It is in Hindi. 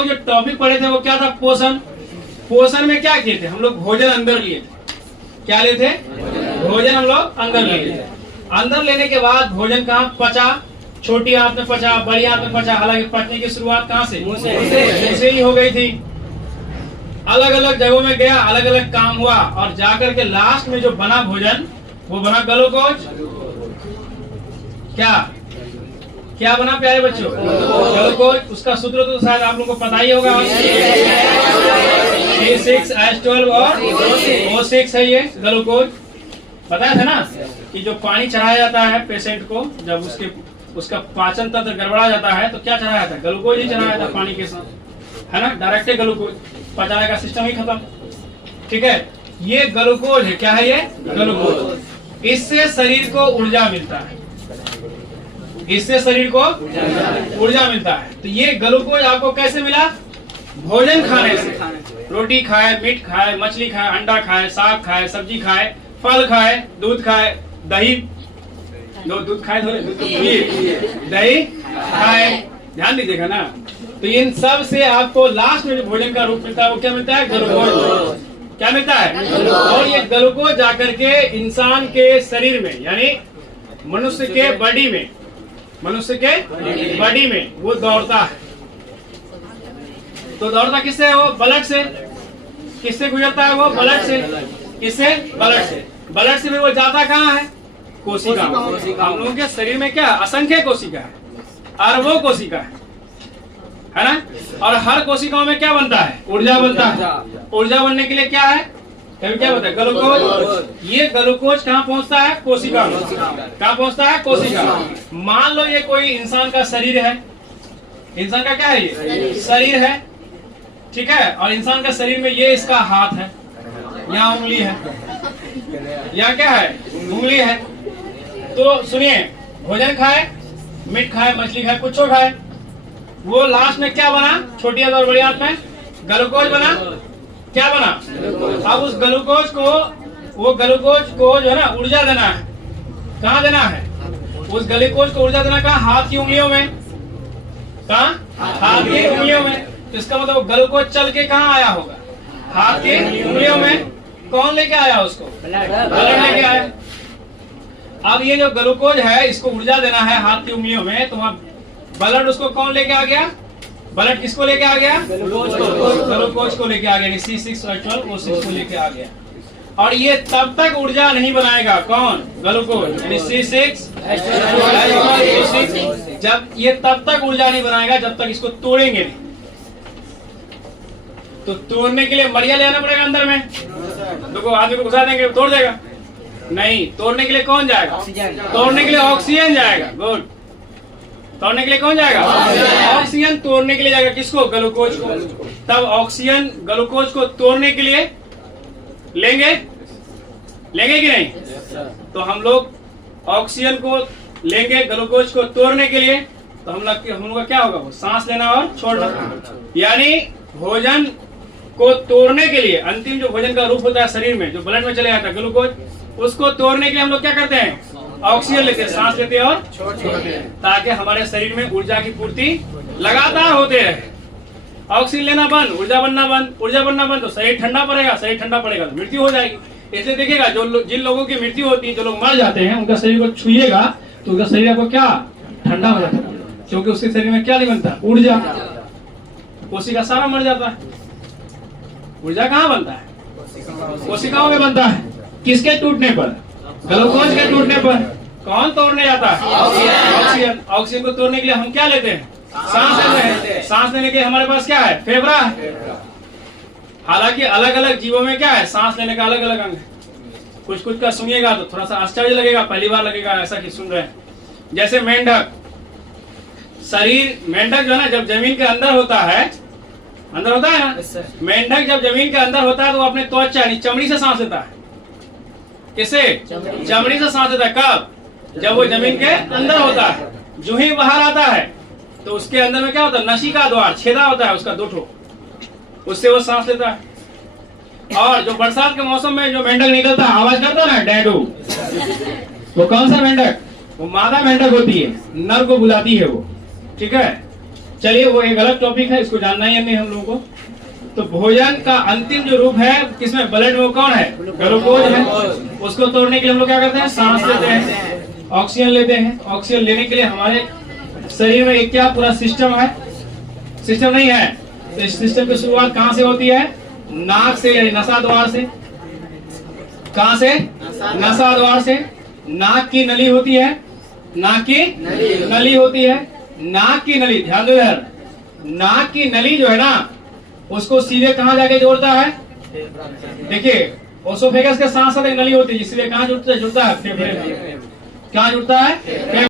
लोग जो टॉपिक पढ़े थे वो क्या था? पोषण। पोषण में क्या किए थे हम लोग? भोजन अंदर लिए थे। क्या लिए थे? भोजन हम लोग अंदर लिए थे। अंदर लेने के बाद भोजन कहाँ पचा? छोटी आंत में पचा, बड़ी आंत में पचा। हालांकि पचने की शुरुआत कहाँ से? मुंह से ही हो गई थी। अलग अलग जगहों में गया, अलग अलग काम हुआ, और जाकर के लास्ट में जो बना भोजन वो बना ग्लूकोज। क्या क्या बना प्यारे बच्चों? ग्लूकोज। उसका सूत्र तो शायद आप लोगों को पता ही होगा, C6H12 और O6 है ये ग्लूकोज। पता था ना कि जो पानी चढ़ाया जाता है पेशेंट को, जब उसका पाचन तंत्र गड़बड़ा जाता है तो क्या चढ़ाया जाता है? ग्लूकोज ही चढ़ाया जाता है पानी के साथ, है ना? डायरेक्ट ग्लूकोज, पचाने का सिस्टम ही खत्म। ठीक है, ये ग्लूकोज है। क्या है ये? ग्लूकोज। इससे शरीर को ऊर्जा मिलता है। इससे शरीर को ऊर्जा मिलता है। तो ये ग्लूकोज आपको कैसे मिला? भोजन खाने से। रोटी खाए, मीट खाए, मछली खाए, अंडा खाए, साग खाए, सब्जी खाए, फल खाए, दूध खाए, दही दूध खाए, दही खाए, ध्यान दीजिएगा ना। तो इन सब से आपको लास्ट में जो भोजन का रूप मिलता है वो क्या मिलता है? ग्लूकोज। क्या मिलता है? और ये ग्लूकोज जाकर के इंसान के शरीर में, यानी मनुष्य के बॉडी में, वो दौड़ता है। तो दौड़ता किससे है? वो ब्लड से। किससे गुजरता है? वो ब्लड से। किससे? ब्लड से। ब्लड से फिर वो जाता कहाँ है? कोशिका। हम लोगों के शरीर में क्या? असंख्य कोशिका है, अरबों कोशिका है ना? और हर कोशिकाओं में क्या बनता है? ऊर्जा बनता है। ऊर्जा बनने के लिए क्या है? क्या होता है? ग्लूकोज। ये ग्लूकोज कहाँ पहुँचता है? कोशिका में। कहाँ पहुँचता है? कोशिका। मान लो ये कोई इंसान का शरीर है। इंसान का क्या है? ये शरीर है, ठीक है। और इंसान का शरीर में ये इसका हाथ है, यहाँ उंगली है, यहाँ क्या है? उंगली है। तो सुनिए, भोजन खाए, मीट खाए, मछली खाए, कुछ खाए, वो लास्ट में क्या बना? छोटी आंत और बड़ी आंत में ग्लूकोज बना। क्या बना? अब उस ग्लूकोज को जो है ना ऊर्जा देना है। कहाँ देना है? उस ग्लूकोज को ऊर्जा देना कहाँ? हाथ की उंगलियों में। कहाँ? हाथ की उंगलियों में। तो इसका मतलब ग्लूकोज चल के कहाँ आया होगा? हाथ की उंगलियों में। कौन लेके आया उसको? ब्लड लेके आया। अब ये जो ग्लूकोज है इसको ऊर्जा देना है हाथ की उंगलियों में, तो वहाँ ब्लड उसको कौन लेके आ गया? ब्लड किसको लेके आ गया? ग्लूकोज को लेके आ गया, C6H12 O6 को लेके आ गया। और ये तब तक ऊर्जा नहीं बनाएगा। कौन? ग्लूकोज, यानी C6H12 O6। जब ये तब तक ऊर्जा नहीं बनाएगा जब तक इसको तोड़ेंगे नहीं। तो तोड़ने के लिए मरिया ले आना पड़ेगा अंदर में। देखो आदमी को घुसा देंगे, तोड़ देगा नहीं। तोड़ने के लिए कौन जाएगा? तोड़ने के लिए ऑक्सीजन जाएगा। गुड। तोड़ने के लिए कौन जाएगा? ऑक्सीजन तोड़ने के लिए जाएगा। किसको? ग्लूकोज को। तब ऑक्सीजन ग्लूकोज को तोड़ने के लिए लेंगे कि नहीं? तो हम लोग ऑक्सीजन को लेंगे ग्लूकोज को तोड़ने के लिए। तो हम लोग का क्या होगा? वो सांस लेना और छोड़ना। यानी भोजन को तोड़ने के लिए अंतिम जो भोजन का रूप होता है शरीर में, जो ब्लड में चले जाता है ग्लूकोज, उसको तोड़ने के लिए हम लोग क्या करते हैं? ऑक्सीजन लेते हैं, सांस लेते हैं और छोड़ते हैं, ताकि हमारे शरीर में ऊर्जा की पूर्ति लगातार होते रहे। ऑक्सीजन लेना बंद, ऊर्जा बनना बंद, तो शरीर ठंडा पड़ेगा। शरीर ठंडा पड़ेगा तो मृत्यु हो जाएगी। इसलिए देखिएगा जिन लोगों की मृत्यु होती है, जो लोग मर जाते हैं, उनका शरीर को छुइएगा तो उनका शरीर आपको क्या? ठंडा हो जाता है, क्योंकि उसके शरीर में क्या नहीं बनता? ऊर्जा। कोशिका सारा मर जाता है। ऊर्जा कहाँ बनता है? कोशिकाओं में बनता है। किसके टूटने पर? ग्लूकोज के टूटने पर। कौन तोड़ने जाता है? ऑक्सीजन। ऑक्सीजन को तोड़ने के लिए हम क्या लेते हैं? सांस लेते हैं। सांस लेने के लिए हमारे पास क्या है? फेफड़ा है। हालांकि अलग अलग जीवों में क्या है? सांस लेने का अलग अलग अंग है। कुछ का सुनिएगा तो थोड़ा सा आश्चर्य लगेगा, पहली बार लगेगा ऐसा कि सुन रहे हैं। जैसे मेंढक, मेंढक जो है ना, जब जमीन के अंदर होता है ना, मेंढक जब जमीन के अंदर होता है तो वो अपने त्वचा यानी चमड़ी से सांस लेता है। किससे? चमड़ी से सांस लेता है। कब? जब वो जमीन के अंदर होता है। जो ही बाहर आता है तो उसके अंदर में क्या होता है? नसिका द्वार, छेदा होता है उसका 2 ठो, उससे वो सांस लेता है। और जो बरसात के मौसम में जो मेंढक निकलता है, आवाज करता है ना, डैडू, वो कौन सा मेंढक? वो मादा मेंढक होती है, नर को बुलाती है वो, ठीक है। चलिए वो एक अलग टॉपिक है, इसको जानना ही नहीं हम लोगों को। तो भोजन का अंतिम जो रूप है किसमें, ब्लड में, वो कौन है, ग्लूकोज है। उसको तोड़ने के लिए हम लोग क्या करते हैं, सांस लेते हैं, ऑक्सीजन लेते हैं। ऑक्सीजन लेने के लिए हमारे शरीर में एक क्या पूरा सिस्टम है, सिस्टम नहीं है। तो इस सिस्टम की शुरुआत कहाँ से होती है, नाक से, यानी नसा द्वार से। कहाँ से, नसा द्वार से। नाक की नली होती है, नाक की नली होती है। नाक की नली, ध्यान दो यार, नाक की नली जो है ना, उसको सीधे कहाँ जाके जोड़ता है, देखिए ओसोफेगस के साथ साथ एक नली होती है, इसलिए कहाँ जुड़ता है, फेफड़े में। कहाँ जुड़ता है,